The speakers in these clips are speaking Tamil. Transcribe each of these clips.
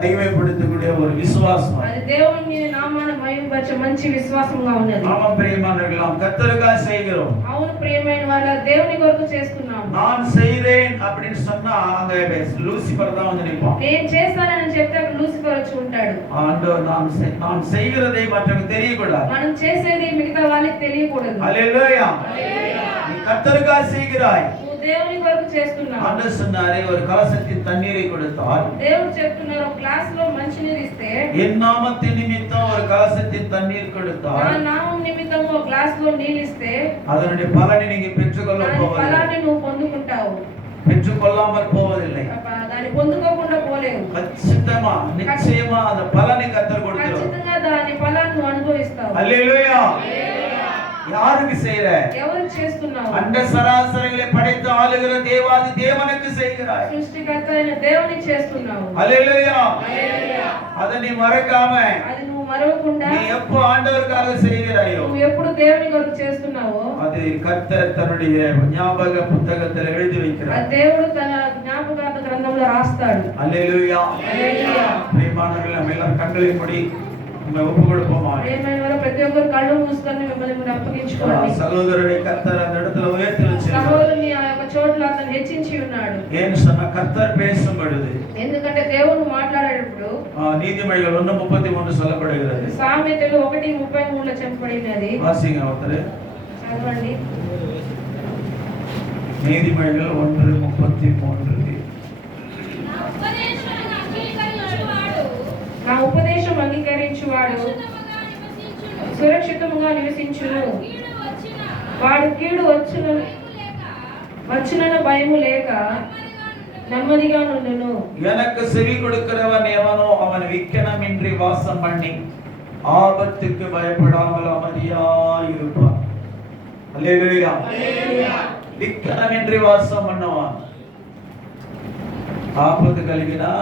మహిమపడుతుకునే ఒక విశ్వాసం అది దేవుని నామాన్ని మహిమపరిచే మంచి విశ్వాసంగా ఉన్నది. ஆமாம் பிரியமானவர்களே, நாம் கர்த்தருக்காக செய்கிறோம். అవును ప్రియమైన వాళ్ళ దేవుని కొరకు చేస్తున్నాం. நான் செய்றேன் அப்படினு சொன்னா அங்க லூசிபர் தான் வந்து நிப்பான். నేను చేస్తానని చెప్తే అక్కడ లూసిఫర్ వచ్చి ఉంటాడు. ஆண்டவர் நான் செய்கிறதை மற்றவங்களுக்கு தெரியக்கூடாது. మనం చేసేది మిగతా వాళ్ళకి తెలియకూడదు. హల్లెలూయా. நீ கர்த்தருக்காக செய்கிறாய். దేవుని కొరకు చేస్తున్నావు. ఆండర్ சொன்னாரே ஒரு கலசத்தில் தண்ணீரை கொடுத்தார். దేవుడు చెప్తున్నారు ఒక గ్లాస్ లో మంచినీరు ఇస్తే என் நாமத்தின் நிமித்தம் ஒரு கலசத்தில் தண்ணீர் கொடுத்தார். నా నామం నిమిత్తం ఒక గ్లాస్ లో నీళ్ళు ఇస్తే அதனுடைய பலனை நீங்க பெற்றுக்கொள்ள போவதில்லை. ఫలాన్ని నువ్వు పొందుకుంటావు. பெற்றுக்கொள்ளாமல் போவதில்லை. దాన్ని పొందుకోకుండా పోలేవు. ఖచ్చితంగా నిశ్చయமா அந்த பலனை கர்த்தர் கொடுக்கிறார். ఖచ్చితంగా దాని ఫలాన్ని నువ్వు అనుభవిస్తావు. హల్లెలూయా. யாருக்கு செய்யற? ఎవరికి చేస్తున్నావు? அண்ட சராசரங்களை படைத்து ஆளுகிற தேவாதி தேவனுக்கு செய்கிறாய். సృష్టికర్త అయిన దేవునికి చేస్తున్నావు. హల్లెలూయా. హల్లెలూయా. அதை நீ மறக்காம, అది నువ్వు మరవకుండా நீ எப்போ ஆண்டவருக்காக செய்கிறாயோ, నువ్వు ఎప్పుడు దేవుని కొరకు చేస్తున్నావో அது கர்த்தர் தன்னுடைய ஞாபக புத்தகத்தில் எழுதி வைக்கிறார். ఆ దేవుడు తన జ్ఞాపకార్థ గ్రంథంలో రాస్తాడు. హల్లెలూయా. హల్లెలూయా. ప్రియమానవர்களே, நம்ம எல்லாரும் கண்களை மூடி நம்ம ஒப்பு கொடுப்போமா? ప్రియమైనవారు ప్రతి ఒక్కరు కళ్ళు మూసుకొని మిమ్మల్ని మీరు అప్పగించుకోండి. సహోదరుడి కర్తర్ அந்த இடத்துல உயர்த்தி வச்சிருக்கார். సహోదరుని ఆ యొక్క చోట్ల అతను హెచ్చించి ఉన్నాడు. ఏం சொன்னா கர்த்தர் பேசும் பொழுது, ఎందుకంటే దేవుడు మాట్లాడేటప్పుడు நீதிமொழிகள் 1:33 சொல்லப்படுகிறது. సామెతలు 1:33 చెప్పబడినది. வாசிங்க ஒருத்தர் చదవండి. நீதிமொழிகள் 1:33. నా ఉపదేశం అంగీకరించువాడు సురక్షితముగా నివసించును. వాడు కీడు వచ్చునన్న భయము లేక నెమ్మదిగా నుండును. எனக்கு செவி கொடுக்கிறவன் எவனோ அவன் விக்கனமின்றி வாசம் பண்ணி ஆபத்துக்கு பயப்படாமல் அமைதியாய் இருப்பான். அல்லேலூயா. விக்கனமின்றி வாசம் பண்ணுவான். ஆபத்து கலங்கினா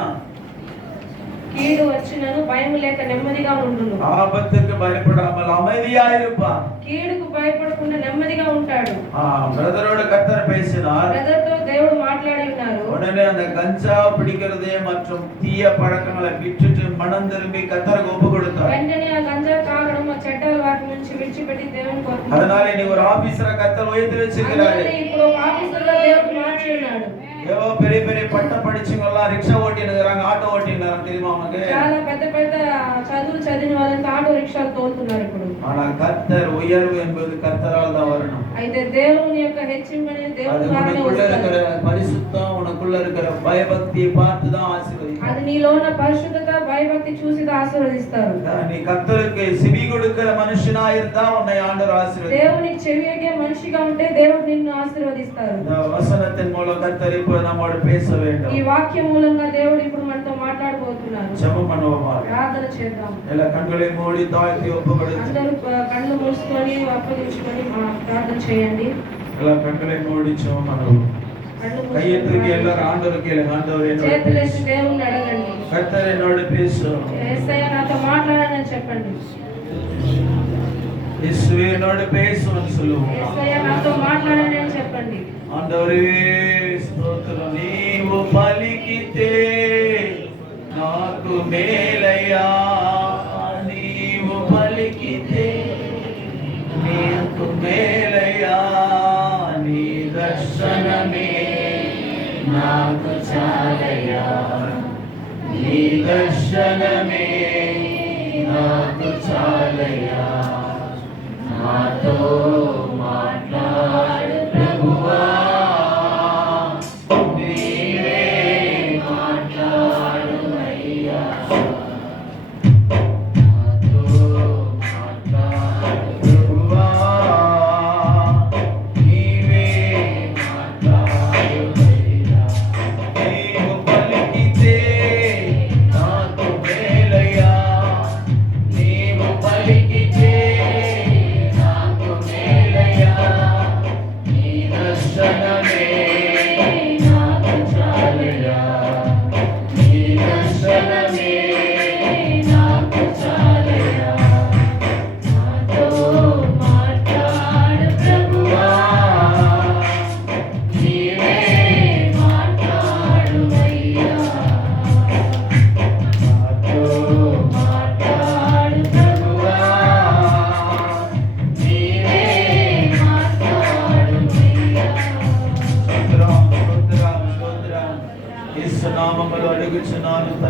కీడు వచ్చినను భయం లేక నెమ్మదిగా ఉండును. ஆபத்துக்கு பயப்படாமல் அமைதியாய் இருப்பான். కీడుకు భయపడకుండా నెమ్మదిగా ఉంటాడు. பிரதரோட கர்த்தர் பேசினார். பிரதர்తో దేవుడు మాట్లాడి ఉన్నారు. உடனே அந்த கஞ்சா பிடிக்கிறதே மற்றும் தீய பழக்கங்களை விட்டுட்டு மனம் திரும்பி கர்த்தருக்கு ஒப்பு கொடுத்தார். వెంటనే ఆ గంజా తాగడం ఆ చెడ్డల వాటి నుంచి విడిచిపెట్టి దేవుని కొరకు. அதனால நீ ஒரு ஆபீசரா கர்த்தர் உயர்த்தி வச்சிருக்கிறாரு. ఇప్పుడు ఒక ఆఫీసర్గా దేవుడు మార్చి ఉన్నాడు. ஏவோ பெரிய பெரிய பட்டம் படிச்சவங்க எல்லாம் ரிக்ஷா ஓட்டினுங்கறாங்க, ஆட்டோ ஓட்டினுங்கறாங்க, தெரியுமா உனக்கு? చాలా పెద్ద పెద్ద చదువులు చదివిన వాళ్ళంతా ఆటో రిక్షాలు తోలుతున్నారు ఇప్పుడు. ஆனா கர்த்தர் உயர்வு என்பது கர்த்தரால் தான் வரணும். అయితే దేవుని యొక్క హెచ్చింపు అనేది దేవుని ద్వారానే உனக்குள்ள వస్తుంది. இருக்கிற பரிசுத்தம், உனக்குள்ள இருக்கிற பயபக்தியை பார்த்து தான் ஆசீர்வதிப்பார். అది నీలో ఉన్న పరిశుద్ధత భయభక్తి చూసి ఆశీర్వదిస్తారు. நீ கர்த்தருக்கு செவி கொடுக்கிற மனுஷனா இருந்தா உன்னை ஆண்டவர் ஆசீர்வதிப்பார். దేవునికి చెవియగే మనిషిగా ఉంటే దేవుడు నిన్ను ఆశీర్వదిస్తారు. இந்த வசனத்தின் மூலம் கர்த்தர் இப்போ நம்மோடு பேச வேண்டும். ఈ వాక్యం మూలంగా దేవుడు ఇప్పుడు మనతో మాట్లాడబోతున్నారు. ஜெபம் பண்ணுவோமா? ప్రార్థన చేద్దాం. எல்லா கண்களை மூடி தாழ்த்தி ஒப்புக்கொடுத்து అందరూ కళ్ళు మూసుకొని అప్పగించుకొని ప్రార్థన చేయండి. எல்லா கண்களை மூடி ஜெபம் பண்ணுவோம். கையெழுத்துக்கு எல்லாரும் ஆண்டவருக்கு கேளுங்க. ஆண்டவரே, చేతులెత్తి దేవుణ్ణి అడగండి. கர்த்தர் என்னோடு பேசும். యేసయ్య నాతో మాట్లాడని చెప్పండి. இயேசுவே என்னோடு பேசுன்னு சொல்லுவோம். యేసయ్య నాతో మాట్లాడని చెప్పండి. ஆண்டவரே స్తోత్రం. నీవు పలికితే నాకు మేలయ్యా, నీవు పలికితే నీకు మేలయ్యా, నీ దర్శనమే నాకు చాలయ్యా, నీ దర్శనమే నాకు చాలయ్యా, నాతో మాట్లాడు ప్రభువా, నీవే మాట్లాడు అయ్యా, నాతో మాట్లాడు ప్రభువా, నీవే మాట్లాడు అయ్యా, నీవు పలికితే నాకు మేలయ్యా, నీవు పలికితే నాకు మేలయ్యా,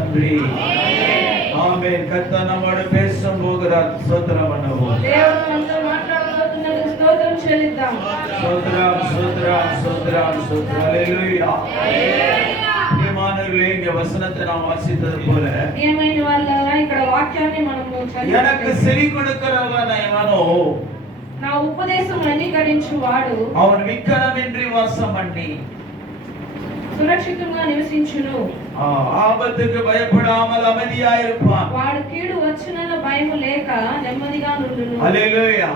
நன்றி. ஆமென். கர்த்தர் நம்மோடு பேசும் போகிறார். ஸ்தோத்திரம் பண்ணுவோம். దేవుడు మనతో మాట్లాడబోతున్నాడు. స్తోత్రం చెల్లిద్దాం. ஸ்தோத்திரம் ஸ்தோத்திரம் ஸ்தோத்திரம் ஸ்தோத்திரம். ஹalleluya. பிரியமானவர்களே, இங்கே வசனத்தை நாம் வாசித்தது போல ప్రియమైన వాళ్ళారా ఇక్కడ వాక్యాన్ని మనము எனக்கு చదివితే செவி கொடுக்கிறவன் எவனோ నా ఉపదేశం అంగీకరించు వాడు அவன் விக்கிரமின்றி வாசம் பண்ணி సురక్షితంగా నివసించును. ஆபத்துக்கு பயப்படாமல் அமைதியாயிருப்பான். వాడు కీడు వచ్చునన్న భయము లేక నెమ్మదిగా నుండును. ஹalleluya.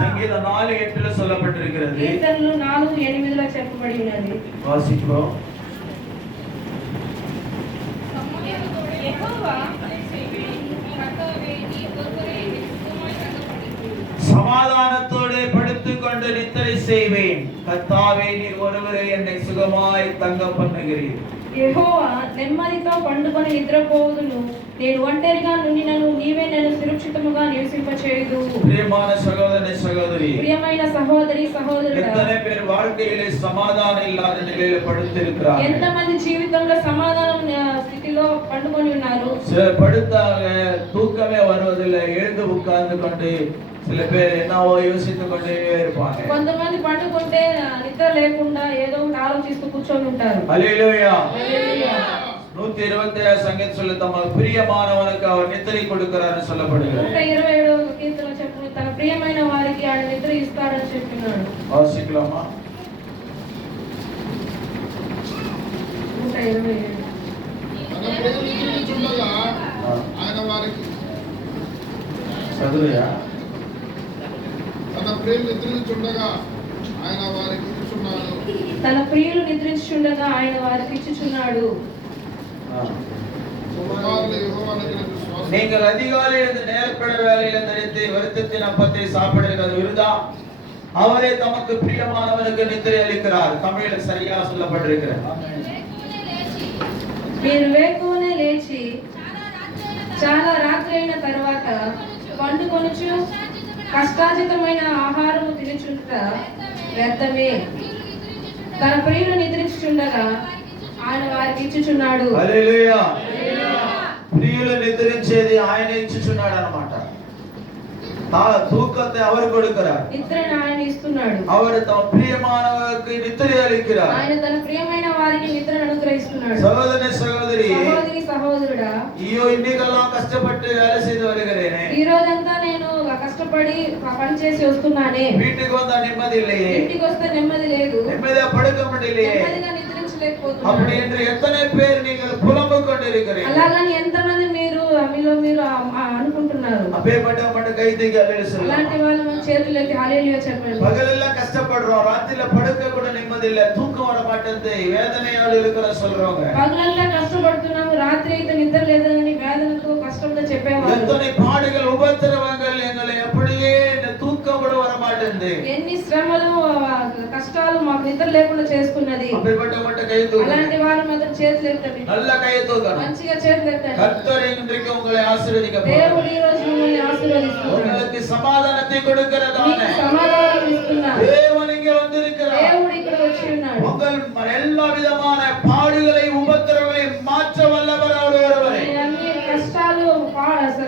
சங்கீதம் 4:8 சொல்லப்பட்டிருக்கிறது. కీర్తనలు 4:8 చెప్పబడి ఉన్నది. வாசிப்போம். சமாதானத்தோடு படுத்துக்கொண்டு நித்திரை செய்வேன். கர்த்தாவே, நீர் ஒருவரே என்னை சுகமாய் தங்க பண்ணுகிறீர். యెహోవా నెమ్మదితో పండుకొని నిద్రపోవుదును. నేను ఒంటరిగా నుండినను నీవే నన్ను సురక్షితముగా నివసింపచేయుదు. பிரியமான சகோதரனே சகோதரி, ప్రియమైన సహోదరి సహోదరుడా, எத்தனை பேர் வாழ்க்கையிலே சமாதானம் இல்லாத நிலையில படுத்திருக்கிறார்கள். ఎంతమంది జీవితంలో సమాధానం స్థితిలో పండుకొని ఉన్నారు. படுத்தாக தூக்கமே வருவதில்லை. எழுந்து உட்கார்ந்து கொண்டு சில பேர் என்னவோ யோசித்துக் கொண்டே இருப்பாங்க. కొంతమంది పండుకుంటే నిద్ర లేకుండా ఏదో ఒకటి ఆలోచిస్తూ కూర్చొని ఉంటారు. ஹalleluya. హల్లెలూయా. 127 சங்கீதம் சொல்லு, தமக்கு பிரியமானவனுக்கு அவர் நித்திரை கொடுக்கிறார்னு சொல்லப்படுகிறது. 127వ కీర్తన చెప్పును తన ప్రియమైన వారికి ఆయన నిద్ర ఇస్తాడని చెప్తున్నాడు. வாசிக்கலாமா? 127. తన ప్రియులు నిద్రించుండగా ఆయన వారికి சதுரையா? తన ప్రియులు నిద్రించుండగా ఆయన వారికి ఇచ్చుచున్నాడు. తన ప్రియులు నిద్రించుచుండగా ఆయన వారికి ఇచ్చుచున్నాడు. కుమారులు యెహోవానికి విశ్వాసం. நீங்கள் அதிகாலையில் இருந்து நேரப்பட வேலையில தரித்து வருத்தத்தின் அப்பத்தை சாப்பிடுகிறது விருதா. அவரே தமக்கு பிரியமானவனுக்கு நித்திரை அளிக்கிறார். தமிழ்ல சரியா சொல்லப்பட்டிருக்கிறது. మీరు వేకువనే లేచి చాలా రాత్రి అయిన తర్వాత పండుకొనుచు కష్టార్జితమైన ఆహారము తినుచుంట వ్యర్థమే. తన ప్రియులు నిద్రించుచుండగా ఆయన వారికి ఇచ్చుచున్నాడు. హల్లెలూయా. ప్రియులు నిద్రించేది ఆయన ఇచ్చుచున్నాడు అన్నమాట. தூக்கத்தை அவர் கொடுக்கிறார். నిద్రను ఆయన ఇస్తున్నాడు. அவர் தம் பிரியமானவருக்கு நித்திரை அளிக்கிறார். ఆయన తన ప్రియమైన వారికి నిద్రను అనుగ్రహిస్తున్నాడు. சகோதரனே சகோதரி, సహోదరి సహోదరుడా, ஐயோ இன்னைக்கெல்லாம் கஷ்டப்பட்டு வேலை செய்து வருகிறேனே, ఈ రోజంతా నేను కష్టపడి పని చేసి వస్తున్నానే, வீட்டுக்கு வந்தா நிம்மதி இல்லையே, ఇంటికి వస్తే నెమ్మది లేదు, நிம்மதியா படுக்க முடியலையே, నెమ్మదిగా నిద్రించలేకపోతున్నాను. அப்படி என்று எத்தனை பேர் நீங்கள் புலம்பிக் கொண்டிருக்கிறீர்கள். అలాగని ఎంతమంది మీలో మీరు అనుకుంటున్నారు. அப்பேற்பட்ட மட்டும் கை தூக்கி அல்லேலூயா சொல்லுங்க. అలాంటి వాళ్ళు మన చేతులెత్తి హల్లెలూయా చెప్పండి. பகலெல்லாம் கஷ்டப்படுறோம், ராத்திரில படுக்க கூட நிம்மதி இல்ல, தூக்கம் வர மாட்டேங்குது, வேதனையோடு இருக்கிற சொல்றவங்க. పగలంతా కష్టపడుతున్నాము, రాత్రి అయితే నిద్ర లేదని వేదనతో కష్టంతో చెప్పేవారు. எத்தனை பாடுகள் உபத்திரவங்கள் எங்களை அப்படியே தூக்கம் கூட வர மாட்டேங்குது. ఎన్ని శ్రమలు కష్టాలు మాకు నిద్ర లేకుండా చేసుకున్నది. அப்பேற்பட்ட மட்டும் கை தூக்கு. అలాంటి వారు మాత్రం చేతులు ఎత్తండి. நல்ல கையை தூக்கணும். మంచిగా చేతులు ఎత్తండి. கர்த்தர் இன்றைக்கு உங்களை ஆசீர்வதிக்க దేవుడు போகிறார். ఈ రోజు మిమ్మల్ని ఆశీర్వదిస్తున్నాడు. உங்களுக்கு சமாதானத்தை கொடுக்கிறதான మీకు సమాధానం ఇస్తున్నాడు. தேவன் இங்கே வந்திருக்கிறார். దేవుడు ఇక్కడ వచ్చి ఉన్నాడు. உங்கள் எல்லா விதமான பாடுகளை உபத்திரவங்களை மாற்ற வல்லவர் அவர் ஒருவரே. మీ అన్ని కష్టాలు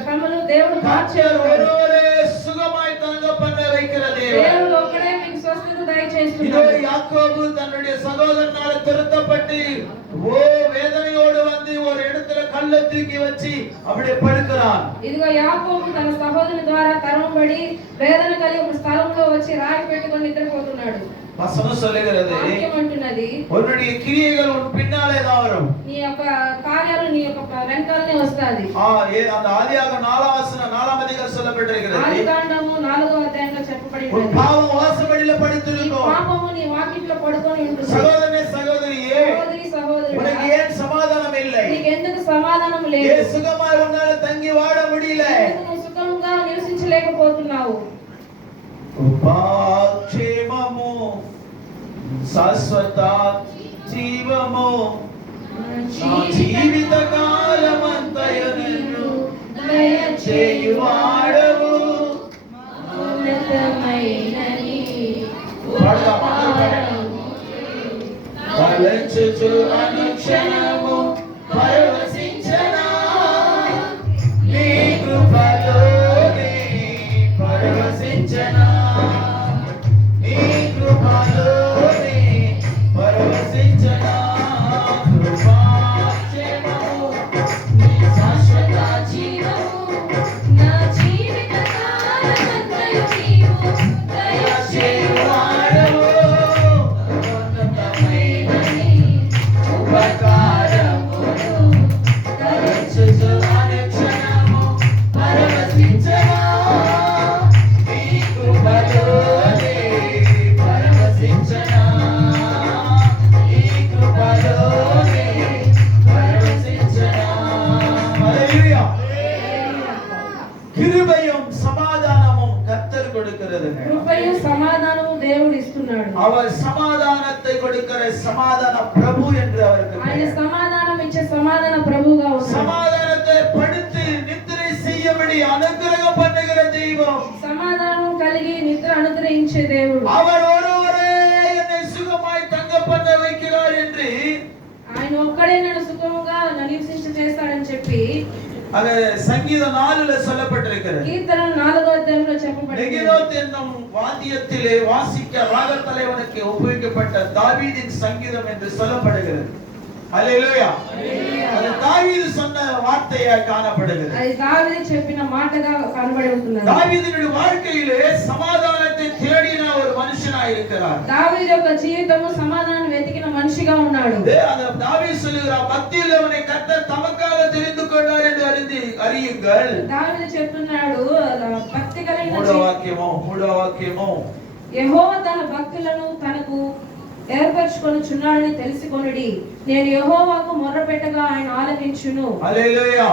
శ్రమలు దేవుడు கர்த்தர் మార్చేవాడు. ஒருவரே சுகமாய் தங்க பண்ண வைக்கிற தேவன். దేవుడు ఒక్కడే మీకు స్వస్థత இதோ దయచేస్తున్నాడు. யாக்கோபு தன்னுடைய சகோதரனால திருத்தப்பட்டு வேதனையோடு வந்து ஒரு இடத்துல கல்லை தூக்கி வச்சு அப்படியே படுக்கிறான். ఇదిగో యాకోబు తన సహోదరుని ద్వారా తరమబడి వేదన కలిగి ఒక స్థలంలో వచ్చి రాయి పెట్టుకొని నిద్రపోతున్నాడు. வசனம் சொல்லுகிறது, వాక్యం అంటున్నది, உன்னுடைய கிரியைகள் உன் பின்னாலே தான் வரும். నీ యొక్క కార్యాలు నీ యొక్క వెనకాలనే వస్తాది. அந்த ஆதியாகமம் 4ஆம் அதிகாரம் சொல்லப்பட்டிருக்கிறது. ఆదికాండము 4వ అధ్యాయంలో చెప్పబడి உன் ఉన్నది. பாவம் வாசப்படியில నీ படுத்திருக்கும். పాపము నీ వాకిట్లో పడుకొని ఉంటుంది. சகோதரனே சகோதரியே, సహోదరి సహోదరుడా, உனக்கு ஏன் சமாதானம் இல்லை? నీకు ఎందుకు సమాధానం లేదు? ஏன் சுகமாய் உன்னால தங்கி வாழ முடியல? ఎందుకు నువ్వు సుఖంగా నివసించలేకపోతున్నావు? ఉపాక్షేమము శాశ్వత జీవము నా జీవిత కాలమంతయు నిన్ను దయచేయువాడవు. ఉన్నతమైనది తలచుచు అనుక్షణము పరవశించుచుందును. கிருபையும் சமாதானமும் கர்த்தர் கொடுக்கிறதுங்க. కృపయు సమాధానము దేవుడు ఇస్తున్నాడు. அவர் சமாதானத்தை கொடுக்கிற சமாதான பிரபு என்று அவருக்கு ఆయన பெயர். సమాధానం ఇచ్చే సమాధాన ప్రభువుగా ఉన్నాడు. சமாதானத்தை படுத்து நித்திரை செய்யபடி அனுக்கிரகம் பண்ணுகிற தெய்வம். సమాధానం కలిగి నిద్ర అనుగ్రహించే దేవుడు. அவர் ஒருவரே என்னை சுகமாய் தங்க பண்ண வைக்கிறார் என்று ఆయన ఒక్కడే నన్ను సుఖముగా నివసించ చేస్తాడని చెప్పి அது சங்கீதம் 4ல சொல்லப்பட்டிருக்கிறது. కీర్తన 4వ అధ్యాయంలో చెప్పబడింది. நெகிலோத் என்னும் வாத்தியத்திலே வாசிக்க ராகத் தலைவனுக்கு ஒப்புவிக்கப்பட்ட தாவீதின் சங்கீதம் என்று சொல்லப்படுகிறது. அல்லேலூயா. அது தாவீது சொன்ன வார்த்தையாய் காணப்படுகிறது. అది దావీదు చెప్పిన మాటగా కనబడి ఉంటుంది. தாவீதினுடைய வாழ்க்கையிலே சமாதானத்தை தேடின ஒரு மனுஷனாய் இருக்கிறார். దావీదు యొక్క జీవితము సమాధానం వెతికిన మనిషిగా ఉన్నాడు. அந்த தாவீது சொல்லுகிறார், பக்தியில் அவனை கர்த்தர் தமக்காக தெரிந்து கொண்டார் என்று அறியுங்கள். దావీదు చెప్తున్నాడు, భక్తి కలిగిన మూడో వాక్యము యెహోవా తన భక్తులను తనకు ఏర్పరచుకొనుచున్నాడని తెలుసుకొనుడి. నేను యెహోవాకు మొర్రపెట్టగా ఆయన ఆలకించును. హల్లెలూయా.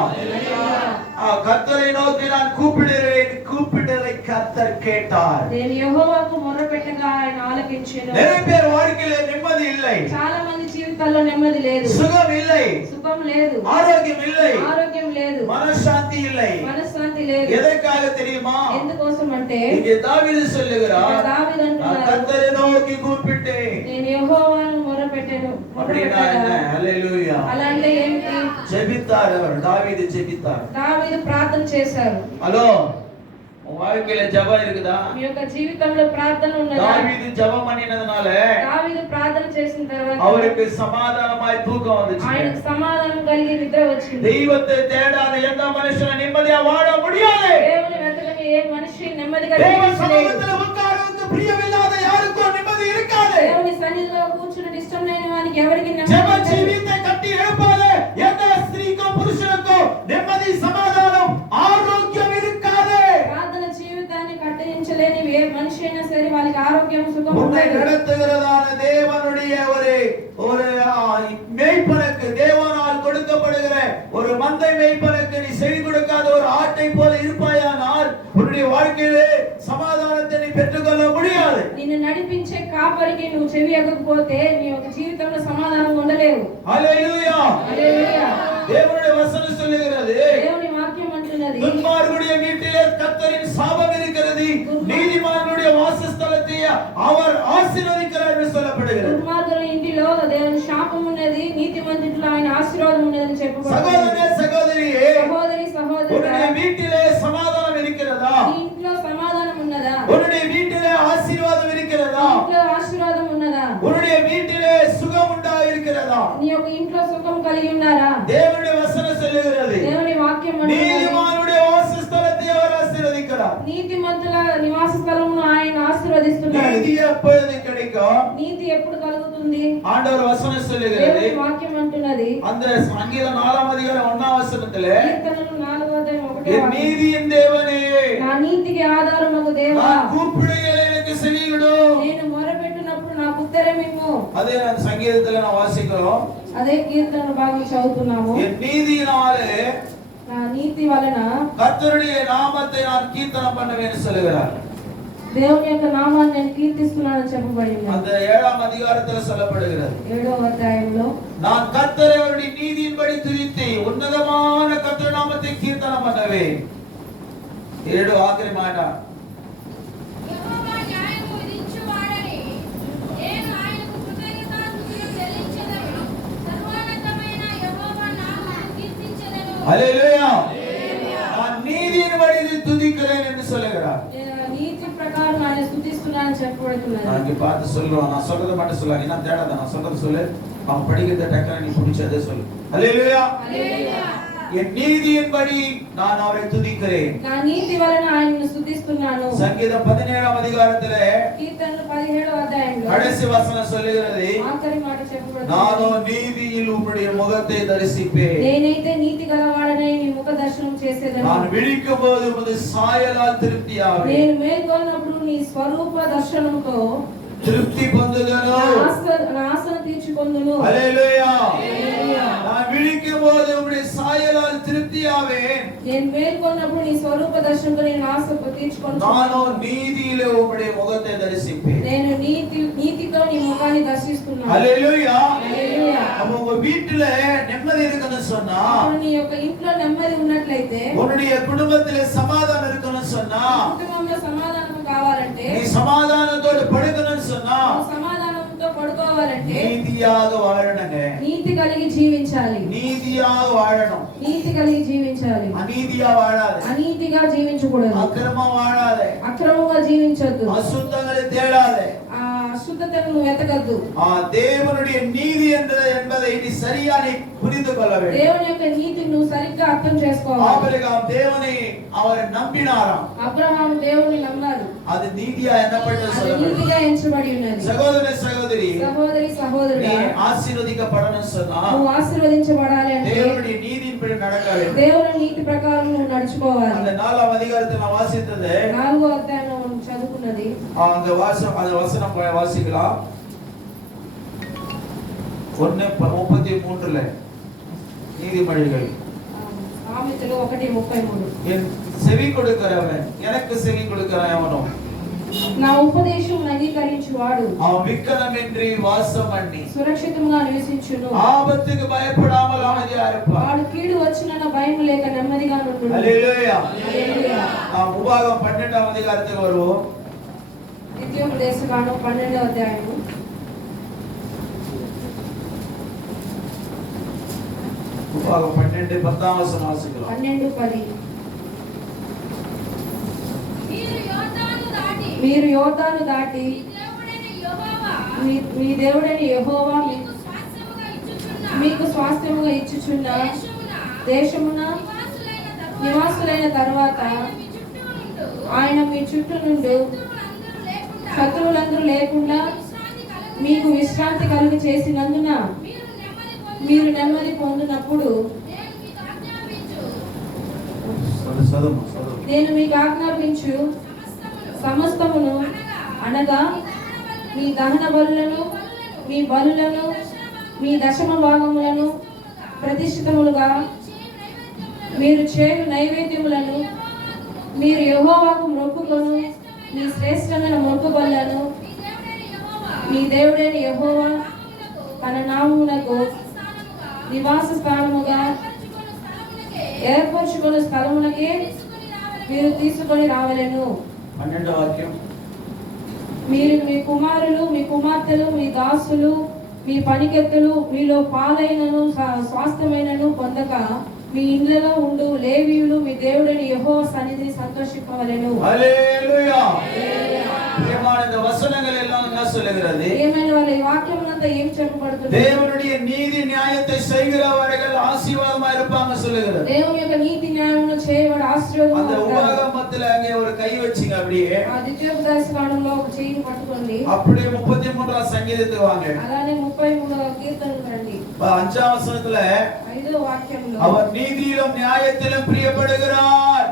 கர்த்தரை நோக்கி நான் கூப்பிடுகிறேன், கூப்பிடுறதை கர்த்தர் கேட்டார். నేను యెహోవాకు మొర్రపెట్టగా ఆయన ఆలకించును. நிறைய பேர் வாழ்க்கையில நிம்மதி இல்லை, చాలా మంది జీవితాల్లో నెమ్మది లేదు, சுகம் இல்லை, సుఖం లేదు, ஆரோக்கியம் இல்லை, ఆరోగ్యం లేదు, మనశ్శాంతి இல்லை. మనశ్శాంతి లేదు. எதற்காக தெரியுமா? ఎందుకోసం అంటే இங்கே தாவீது சொல்லுகிறார், దావీదు అంటున్నాడు, கர்த்தரை நோக்கி கூப்பிட்டேன். నేను యెహోవాను మొర్రపెట్టాను. அப்படினா என்ன? హల్లెలూయా. అలా అంటే ఏంటి? ஜெபித்தார் அவர். தாவீது ஜெபித்தார். దావీదు ప్రార్థన చేశారు. హలో, உன் வாழ்க்கையில ஜெபம் இருக்குதா? మీ యొక్క జీవితంలో ప్రార్థన ఉన్నదా? தாவீது ஜெபம் பண்ணினதனால దావీదు ప్రార్థన చేసిన తర్వాత அவருக்கு சமாதானமாய் தூக்கம் வந்துச்சு. ఆయనకు సమాధానం కలిగి నిద్ర వచ్చింది. தெய்வத்தை தேடாத எந்த மனுஷனும் நிம்மதியா வாழ முடியாது. దేవుని వెతకని ఏ మనిషి నెమ్మదిగా தேவ జీవించలేడు. சமூகத்துல உட்கார்ந்து பிரியமில்லாத யாருக்கும் நிம்மதி இருக்காது. దేవుని సన్నిధిలో కూర్చుని ఇష్టం లేని వానికి ఎవరికి ஜெப నెమ్మది ఉండదు. ஜீவித்தை கட்டி எழுப்பாத எந்த ஸ்திரீக்கும் புருஷனுக்கும் நிம்மதி, சமாதானம், ஆரோக்கியம் இருக்காது. ప్రార్థన జీవితాన్ని కట్టించలేని ఏ మనిషి అయినా సరే వాళ్ళకి ఆరోగ్యం సుఖం உன்னை ఉండదు. நடத்துகிறதான தேவனுடைய ஒரு மேய்ப்பனுக்கு, தேவனால் கொடுக்கப்படுகிற ஒரு மந்தை மேய்ப்பனுக்கு நீ செவி கொடுக்காத ஒரு ஆட்டை போல இருப்பாயானால் உன்னுடைய வாழ்க்கையிலே சமாதானத்தை நீ பெற்றுக்கொள்ள முடியாது. నిన్ను నడిపించే కాపరికి నువ్వు చెవి ఎక్కకపోతే నీ యొక్క జీవితంలో సమాధానం ఉండలేవు. హల్లెలూయా. హల్లెలూయా. தேவனுடைய வசனம் சொல்லுகிறது, దేవుని వాక్యం అంటున్నది, துன்மார்க்கனுடைய வீட்டிலே கர்த்தரின் சாபம் இருக்கிறது, நீதிமானுடைய வாசஸ்தலத்தை அவர் ஆசீர்வதிக்கிறார் என்று சொல்லப்படுகிறது. దుర్మార్గుల ఇంటిలో దేవుని శాపం ఉన్నది, నీతిమంతుల ఆయన ఆశీర్వాదం ఉన్నదని చెప్పబడింది. சகோதரனே, சகோதரியே, సహోదరి సహోదరుడా, உன்னுடைய வீட்டிலே சமாதானம் இருக்கிறதா? నీ ఇంట్లో సమాధానం ఉన్నదా? உன்னுடைய வீட்டிலே ஆசீர்வாதம் இருக்கிறதா? నీ ఇంట్లో ఆశీర్వాదం ఉన్నదా? உன்னுடைய வீட்டிலே சுகம் உண்டா இருக்கிறதா? నీ యొక్క ఇంట్లో సుఖం కలిగి ఉన్నారా? தேவனுடைய வசனம் சொல்லுகிறது, దేవుని వాక్యం అంటున్నది, நீதிமானுடைய வாசஸ்தலத்தை அவர் ஆசீர்வதிக்கிறார். నీతిమంతుల నివాస స్థలమును ఆయన ఆశీర్వదిస్తున్నాడు. நீதி எப்பொழுது கிடைக்கும்? నీతి ఎప్పుడు కలుగుతుంది? ஆண்டவர் வசனம் சொல்லுகிறது, దేవుని వాక్యం అంటున్నది, அந்த சங்கீதம் 4ஆம் அதிகாரம் 1ஆம் வசனத்திலே, కీర్తనలు 4వ అధ్యాయం 1వ என் వాక్యం, நீதியின் தேவனே, నా నీతికి ఆధారమగు దేవా, நான் கூப்பிடுகிறேன் எனக்கு செவியிடு. నేను మొరపెట్టినప్పుడు నాకు ఉత్తరమిమ్ము. அதே சங்கீதத்துல நான் வாசிக்கிறோம், అదే కీర్తన భాగం చదువుతున్నాము. என் நீதியினாலே నా నీతి వలన கர்த்தருடைய நாமத்தை நான் கீர்த்தனம் பண்ணுவேன் சொல்லுகிறார். దేవుని యొక్క నామాన్ని నేను కీర్తిస్తున్నానని చెప్పబడింది. அந்த 7ஆம் அதிகாரத்துல சொல்லப்படுகிறது, 7వ అధ్యాయంలో நான் கர்த்தரை அவருடைய நீதியின்படி துதித்து உன்னதமான கர்த்தர் நாமத்தை கீர்த்தனம் பண்ணுவேன். 7 ఆఖరి మాట, యెహోవా న్యాయము విధించువాడని నేను ఆయనకు కృతజ్ఞతాస్తుతులు చెల్లించెదను. సర్వోన్నతమైన యెహోవా నామమును కీర్తించెదను. హల్లెలూయా. நான் நீதியின்படி துதிக்கிறேன் என்று சொல்லுகிறார். నీతి ప్రకారం ఆయన స్తుతిస్తున్నానని చెప్పబడుతున్నది. நான் இங்க பார்த்து சொல்றோம், நான் சொல்றத மட்டும் சொல்ல, நீ நான் தேடாத, நான் சொல்றது சொல்லு, அவன் படிக்கிறத டக்குனு நீ பிடிச்சதே சொல்லு. ஹல்லேலூயா. హల్లెలూయా. என் நீதியின்படி நான் அவரை துதிக்கிறேன். నా నీతి వలన ఆయనను స్తుతిస్తున్నాను. சங்கீதம் 17ஆம் அதிகாரத்திலே కీర్తనలు 17వ అధ్యాయంలో கடைசி வசனம் சொல்லுகிறது, ఆఖరి మాట చెప్పబడుతుంది, நானோ நீதியில் உம்முடைய முகத்தை தரிசிப்பேன். నేనైతే నీతి గలవాడనై నీ ముఖ దర్శనం చేసేదను. நான் விழிக்கும் போது உமது சாயலால் திருப்தியாவேன். నేను మేల్కొన్నప్పుడు నీ స్వరూప దర్శనముతో திருப்தி పొందుదను. నా ఆశను తీర్చుకొందును. హల్లెలూయా. హల్లెలూయా. நான் விழிக்கும் போது உம்முடைய சாயலால் திருப்தியாவேன். నేను మేల్కొన్నప్పుడు నీ స్వరూప దర్శనంతో నేను ఆశ తీర్చుకొనుచున్నాను. நானோ நீதியிலே உம்முடைய முகத்தை தரிசிப்பேன். నేను నీతితో నీ ముఖాన్ని దర్శిస్తున్నాను. ஹல்லேலூயா. హల్లెలూయా. அப்ப உங்க வீட்டுல நிம்மதி இருக்குன்னு சொன்னா, అప్పుడు నీ యొక్క ఇంట్లో నెమ్మది ఉన్నట్లయితే, உன்னுடைய குடும்பத்திலே சமாதானம் இருக்குன்னு சொன்னா, కుటుంబంలో సమాధానం కావాలంటే, நீ సమాధానంతోటి పడుకుன்னு சொன்னா, నువ్వు సమాధానంతో పడుకోవాలంటే நீதியாக வாழணுங்க. నీతి కలిగి జీవించాలి. நீதியாக வாழணும். నీతి కలిగి జీవించాలి. அநீதியா வாழாதே. అనీతిగా జీవించకూడదు. அக்கிரமம் வாழாதே. అక్రమంగా జీవించొద్దు. அசுத்தங்களை தேடாதே. ఆ అశుద్ధతను నువ్వు వెతకద్దు. தேவனுடைய நீதி என்பதை நீ சரியா நீ புரிந்து கொள்ள வேண்டும். దేవుని యొక్క నీతిని నువ్వు సరిగ్గా అర్థం చేసుకోవాలి. ஆபிரகாம் தேவனை அவர் நம்பினாராம். అబ్రహాము దేవుని నమ్మాడు. அது நீதியா எண்ணப்பட்டு అది சொல்லப்படும். నీతిగా ఎంచబడి ఉన్నది. சகோதர சகோதரி, సహోదరి நீ సహోదరుడా, ஆசீర్వదిக்கப்படணும் சொன்னா నువ్వు ఆశీర్వదించబడాలి అంటే தேவனுடைய நீதியின்படி நடக்க வேண்டும். దేవుని నీతి ప్రకారం నువ్వు నడుచుకోవాలి. அந்த 4ஆம் அதிகாரத்தில் நான் வாசித்தது 4వ అధ్యాయంలో మనం చదువుకున్నది. அந்த வசனம் வாசிக்கலாம். 1:33 நீதிமொழிகள். సామెతలు 1:33. என் செவி கொடுக்கிறவன் எனக்கு செவி கொடுக்கிறவன் எவனோ నా ఉపదేశం అంగీకరించువాడు அவன் விக்கனமின்றி வாசம் பண்ணி సురక్షితంగా నివసించును. ஆபத்துக்கு பயப்படாமல் அமைதியா இருப்பான். వాడు కీడు వచ్చిన భయం లేక నెమ్మదిగా నుండును. ஹல்லேலூயா. హల్లెలూయా. உபாகம் 12ஆம் அதிகாரத்துக்கு வருவோம். ద్వితీయోపదేశకాండం 12వ అధ్యాయము. உபாகம் 12 10ஆம் வசனம் வாசிக்கலாம். 12:10. మీరు యోర్దాను దాటి మీ దేవుడైన యెహోవా మీకు స్వాస్థ్యముగా ఇచ్చుచున్న మీకు స్వాస్థ్యముగా ఇచ్చుచున్న దేశమున నివాసులైన తర్వాత ఆయన మీ చుట్టూ నుండి శత్రువులందరూ లేకుండా మీకు విశ్రాంతి కలుగు చేసినందున మీరు నెమ్మది పొందినప్పుడు నేను మీకు ఆజ్ఞాపించు సమస్తమును అనగా మీ దహన బలులను, మీ బలులను, మీ దశమ భాగములను ప్రతిష్ఠితములుగా మీరు చేయు నైవేద్యములను, మీరు యెహోవాకు మొక్కుకొను మీ శ్రేష్టమైన మొక్కుబడులను మీ దేవుడైన యెహోవా తన నామమునకు నివాస స్థానముగా ఏర్పరచుకున్న స్థలమునకే మీరు తీసుకొని రావలెను. 12వ వాక్యం. మీరు మీ కుమారులు, మీ కుమార్తెలు, మీ దాసులు, మీ పనికెత్తులు మీలో పాలైనను స్వాస్థ్యమైనను పొందక మీ ఇండ్లలో ఉండు లేవీయులు మీ దేవుడైన యెహోవా సన్నిధిని సంతోషింపవలెను. హల్లెలూయా. ప్రియమైన இந்த வசனங்கள் எல்லாம் என்ன சொல்லுகிறது? ఏమైనా వాళ్ళ ఈ వాక్యములంతా ఏం చెప్పబడుతుంది? தேவனுடைய நீதி நியாயத்தை செய்கிறவர்கள் ஆசீர்வாதமா இருப்பாங்க சொல்லுகிறது. దేవుని యొక్క నీతి న్యాయమును చేయబడి அந்த ఆశీర్వాదం. உபாகமத்துல அங்கே ஒரு கை வச்சிங்க அப்படியே. ఆ ద్వితీయోపదేశకాండంలో ఒక చెయ్యిని పట్టుకోండి. அப்படியே 33ஆம் சங்கீதத்துக்கு வாங்க. అలానే 33వ కీర్తనకు రండి. 5ஆம் வசனத்துல 5వ వాక్యంలో அவர் நீதியிலும் நியாயத்திலும் பிரியப்படுகிறார்.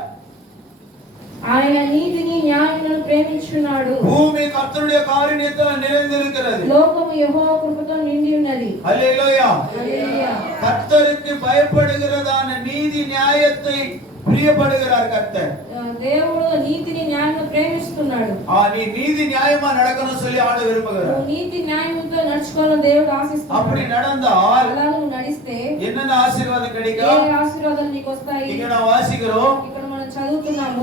ఆయన నీతిని న్యాయమును ప్రేమించున్నాడు. பூமி கர்த்தருடைய காருண்யத்தால் நிறைந்திருக்கிறது. లోకము యెహోవా కృపతో నిండి ఉన్నది. ஹல்லேலூயா. హల్లెలూయా. கர்த்தருக்கு பயப்படுகிறதான நீதி நியாயத்தை பிரியப்படுகிறார் கர்த்தர். దేవుడు నీతిని న్యాయమును ప్రేమిస్తున్నాడు. நீ நீதி நியாயமா நடக்கணும் சொல்லி ஆண்டு விரும்புகிறார். నువ్వు నీతి న్యాయముతో నడుచుకోవాలని దేవుడు ఆశిస్తున్నాడు. அப்படி நடந்தால் అలా నువ్వు నడిస్తే என்னென்ன ஆசீர்வாதம் ఏ கிடைக்கும்? ఆశీర్వాదాలు నీకు వస్తాయి? இங்க நான் வாசிக்கிறோம். ఇక్కడ మనం చదువుతున్నాము.